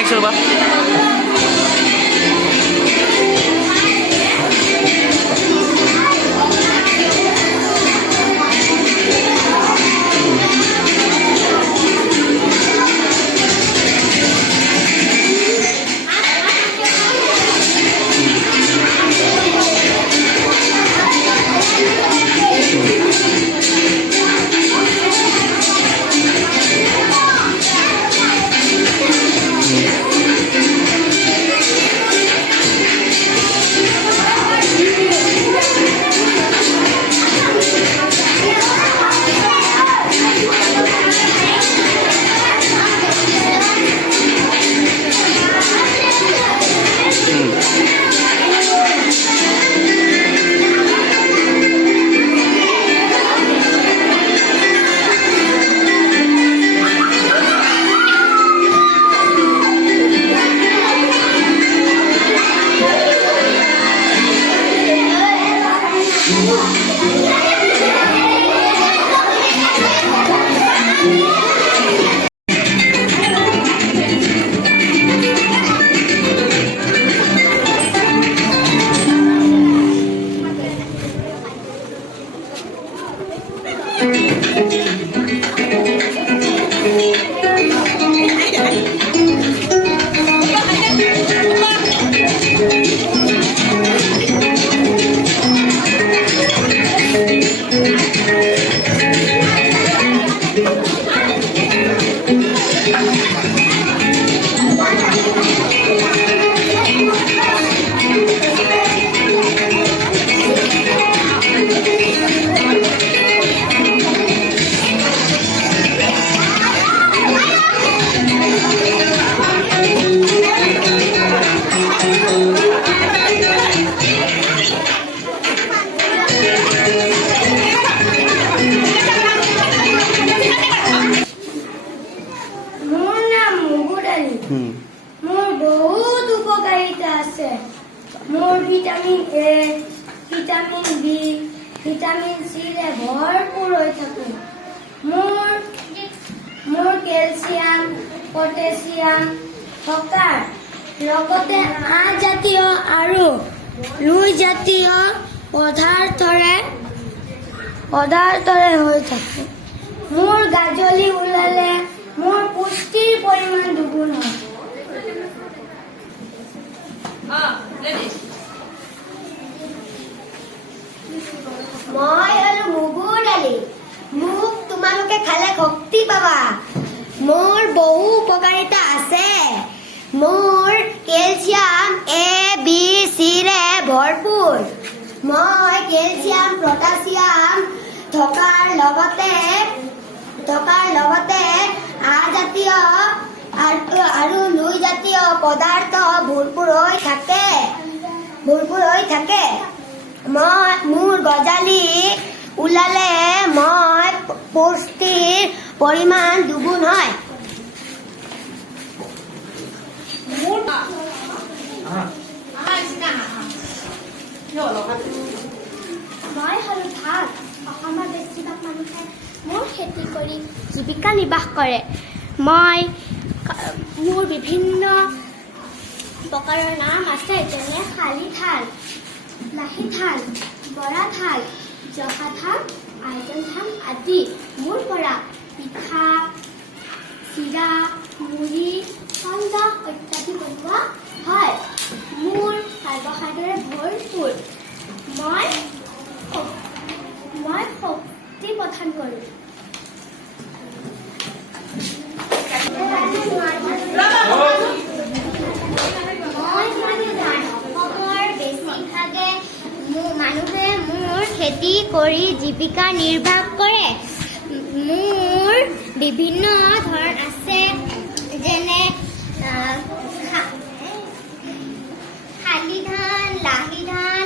Next ৰ'বা vitamin A vitamin B vitamin C ৰে ভৰপূৰ হৈ থাকে মোৰ কেলছিয়াম পটেছিয়াম থকাৰ লগতে আহ জাতীয় আৰু লুই জাতীয় পদাৰ্থৰে হৈ থাকে মোৰ গাজলি ওলালে মোৰ পুষ্টিৰ পৰিমাণ দুগুণ হয় মই হলো মুগুৰ দালি মোক তোমালোকে খালে শক্তি পাবা মোৰ বহু উপকাৰিতা আছে মোৰ কেলছিয়াম এ বি সি ৰে ভৰপূৰ মই কেলছিয়াম পটাছিয়াম থকাৰ লগতে আহ জাতীয় আৰু লুই জাতীয় পদাৰ্থ ভৰপূৰ হৈ থাকে মোৰ গজালি ওলালে মই পুষ্টিৰ পৰিমাণ দুগুণ হয় মই হলো ভাত অসমৰ বেছিভাগ মানুহে মোৰ খেতি কৰি জীৱিকা নিৰ্বাহ কৰে মোৰ বিভিন্ন প্ৰকাৰৰ নাম আছে যেনে শালি ধান লাহি ধান বৰা ধান জহা ধান আইজল ধান আদি মোৰ পৰা পিঠা চিৰা মুড়ি সান্দহ ইত্যাদি বনোৱা হয় মোৰ কাৰ্বহাইড্ৰেটৰে ভৰপূৰ মই শক্তি প্ৰদান কৰোঁ মানুহে মোৰ খেতি কৰি জীৱিকা নিৰ্বাহ কৰে মোৰ বিভিন্ন ধৰণ আছে যেনে শালি ধান লাহি ধান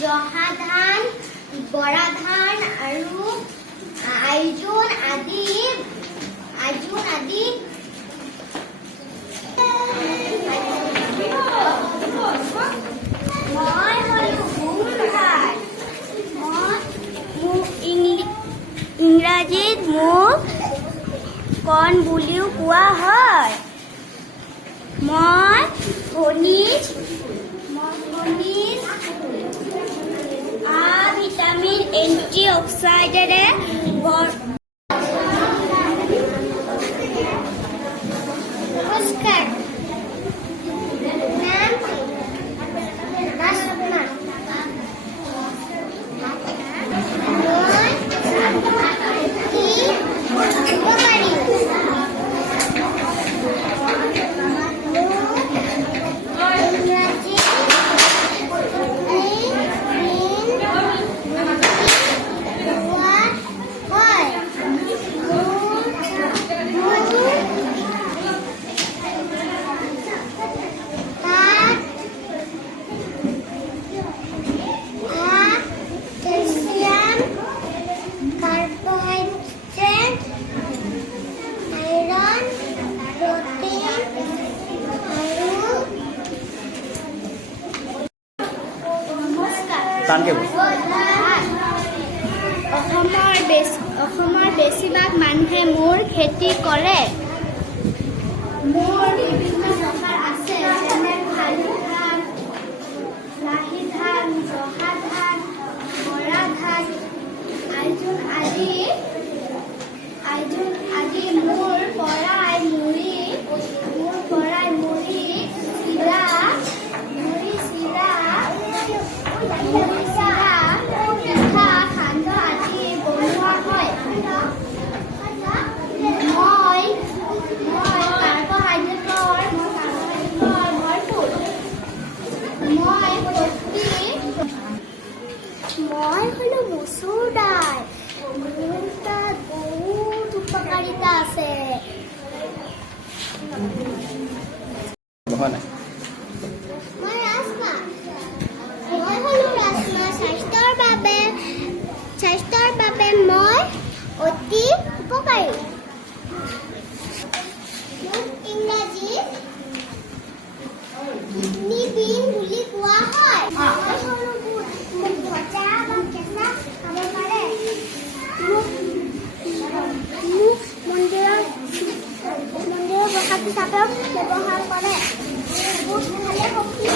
জহা ধান বৰা ধান আৰু আইজোন আদি ইংৰাজীত মোক কৰ্ণ বুলিও কোৱা হয় মই খনিজ ভিটামিন এন্টি অক্সাইডেৰে নমস্কাৰ নাম ৰাসমা মই কি উপকাৰী ইংৰাজী অসমৰ বেছিভাগ মানুহে মূৰ খেতি কৰে। মূৰ বিভিন্ন প্ৰকাৰ আছে, যেনে শালি ধান, লাহি ধান, জহা ধান, বৰা ধান, আইজোং আদি মূৰ পৰাই মুড়ি, চিৰা, পিঠা, সান্দহ আদি বনোৱা হয়। মই কাৰ্বহাইড্ৰেটৰ ভৰপূৰ। মই হলো মচুৰ দাইল। মোৰ তাত বহুত উপকাৰিতা আছে। মই ৰাজমা স্বাস্থ্যৰ বাবে মই অতি উপকাৰী। ইংৰাজীত কিডনী বিন বুলি কোৱা হয়। মোক ভজা বা কেঁচা খাব পাৰে। মোক মন্দিৰৰ প্ৰসাদ হিচাপেও ব্যৱহাৰ কৰে। বুট খালে শক্তি